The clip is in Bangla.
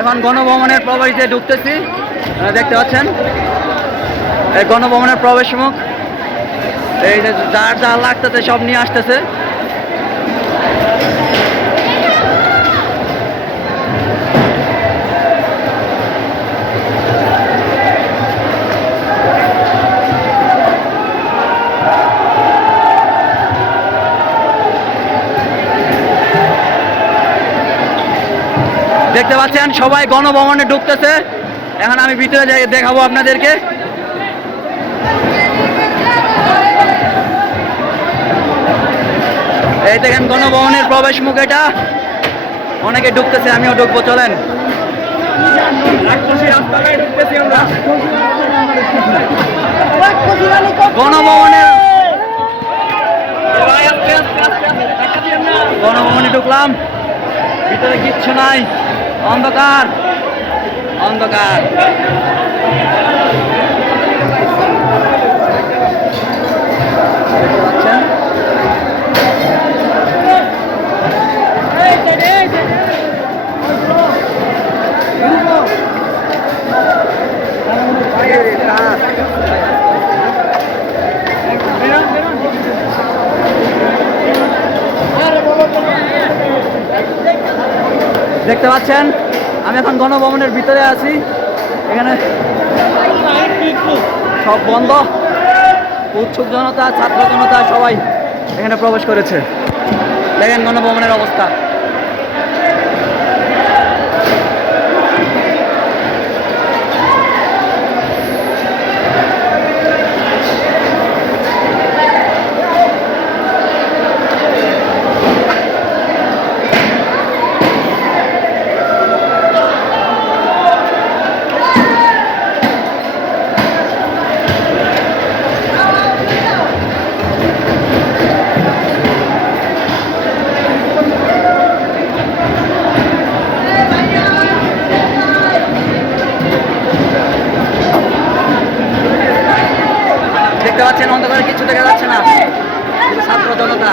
এখন গণভবনের প্রবেশে ঢুকতেছি। দেখতে পাচ্ছেন? গণভবনের প্রবেশমুখ। এই যার যা লাগতেছে সব নিয়ে আসতেছে। দেখতে পাচ্ছেন, সবাই গণভবনে ঢুকতেছে। এখন আমি ভিতরে যাই, দেখাবো আপনাদেরকে। এই দেখেন গণভবনের প্রবেশ মুখ এটা। অনেকে ঢুকতেছে, আমিও ঢুকবো, চলেন। গণভবনের গণভবনে ঢুকলাম। ভিতরে কিচ্ছু নাই। অন্ধকার অন্ধকার দেখতে পাচ্ছেন, আমি এখন গণভবনের ভিতরে আছি। এখানে সব বন্ধ। উৎসুক জনতা, ছাত্র জনতা সবাই এখানে প্রবেশ করেছে। দেখেন গণভবনের অবস্থা। পাচ্ছেন অন্ধকারে কিছু দেখা যাচ্ছে না। ছাত্র জনতা।